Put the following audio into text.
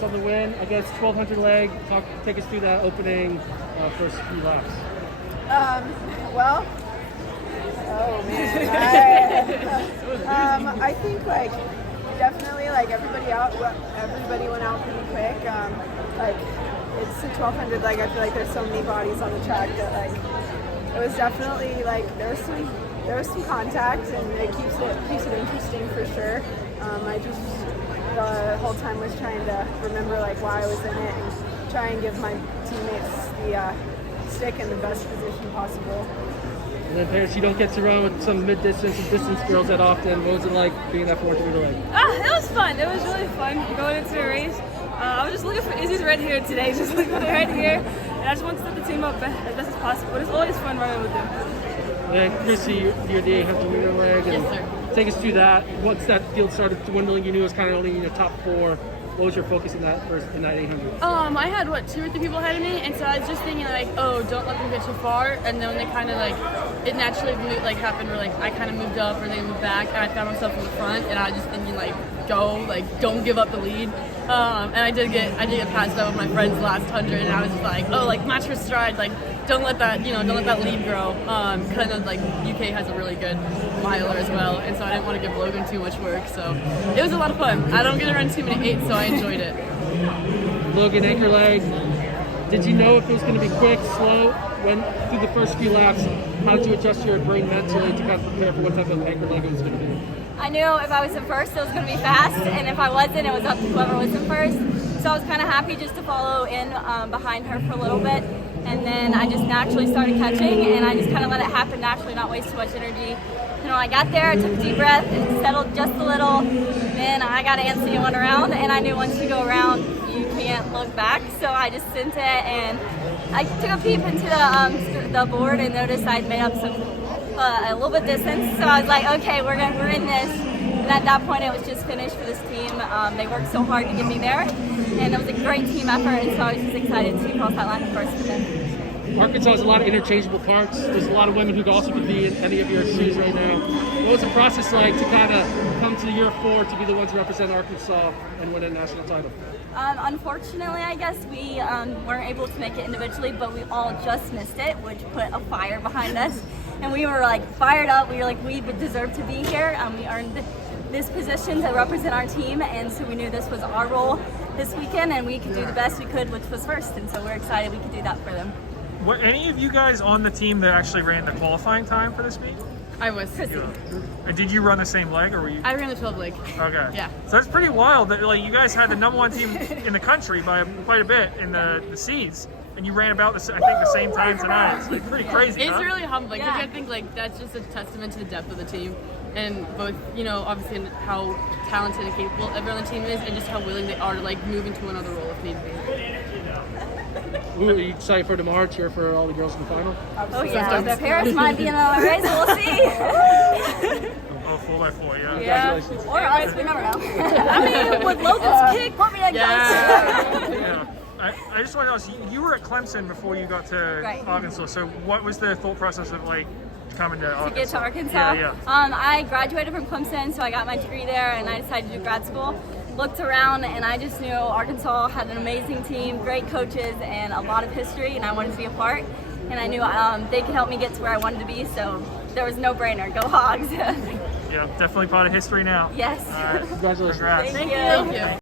Congratulations on the win. I guess 1200 leg. Take us through that opening first few laps. Well, oh man, I think like definitely like everybody went out pretty quick. Like it's a 1200 leg. I feel like there's so many bodies on the track that like it was definitely like there was some contact and it keeps it interesting for sure. I just the whole time was trying to remember like why I was in it and try and give my teammates the stick in the best position possible. And then Paris, you don't get to run with some mid-distance and distance girls that often. What was it like being that 400 leg? It was fun. It was really fun going into the race. I was just looking for Izzy's red hair today, just looking for the red hair, and I just wanted to set the team up as best as possible. But it's always fun running with them. And then Chrissy, you're the 800 meter leg. And Yes, sir. Take us through that. Once that field started dwindling, you knew it was kind of only in your top 4. What was your focus in that 800? I had 2 or 3 people ahead of me, and so I was just thinking like, oh, don't let them get too far. And then when they kind of like, it naturally happened where like I kind of moved up or they moved back, and I found myself in the front, and I was just thinking like, don't give up the lead. And I did get passed up with my friends last 100, and I was just like, oh, like match for stride, like don't let that lead grow. Because I know like UK has a really good miler as well, and so I didn't want to give Logan too much work. So it was a lot of fun. I don't get to run too many 8s, so I enjoyed it. Logan, anchor leg. Did you know if it was going to be quick, slow? When through the first few laps, how did you adjust your brain mentally to kind of prepare for what type of anchor leg it was going to be? I knew if I was in first, it was going to be fast, and if I wasn't, it was up to whoever was in first. So I was kind of happy just to follow in behind her for a little bit, and then I just naturally started catching, and I just kind of let it happen naturally, not waste too much energy. And when I got there, I took a deep breath and settled just a little. Then I got antsy and went around, and I knew once you go around, you can't look back. So I just sent it, and I took a peep into the board and noticed I'd made up a little bit distance. So I was like, okay, we're in this. And at that point, it was just finished for this team. They worked so hard to get me there, and it was a great team effort. And so I was just excited to cross that line first with them. Arkansas has a lot of interchangeable parts. There's a lot of women who also could be in any of your shoes right now. What was the process like to kind of come to year 4 to be the ones to represent Arkansas and win a national title? Unfortunately, I guess we weren't able to make it individually, but we all just missed it, which put a fire behind us. And we were like fired up. We were like, we deserve to be here. We earned this position to represent our team, and so we knew this was our role this weekend, and we could do the best we could, which was first. And so we're excited we could do that for them. Were any of you guys on the team that actually ran the qualifying time for this meet? I was. And did you run the same leg, or were you? I ran the 12 leg. Okay. Yeah. So that's pretty wild that like you guys had the #1 team in the country by quite a bit in the seeds, and you ran about the same time tonight. It's like pretty crazy. It's huh? really humbling because Yeah. I think like that's just a testament to the depth of the team, and both obviously in how talented and capable everyone on the team is, and just how willing they are to like move into another role if need be. Ooh, are you excited for tomorrow? Cheer for all the girls in the final? Oh yeah, the Paris might be in another race, so we'll see. Oh, 4x4, yeah. Congratulations. Or us, we never know. I mean, with Logan's kick, put me in Yeah. I just want to ask, you were at Clemson before you got to Right. Arkansas, so what was the thought process of like coming to Arkansas? To get to Arkansas. Yeah. I graduated from Clemson, so I got my degree there, and I decided to do grad school. Looked around, and I just knew Arkansas had an amazing team, great coaches, and a lot of history, and I wanted to be a part. And I knew they could help me get to where I wanted to be, so there was no brainer. Go Hogs! Yeah, definitely part of history now. Yes. All right. Congratulations. Congrats. Thank you. Thank you.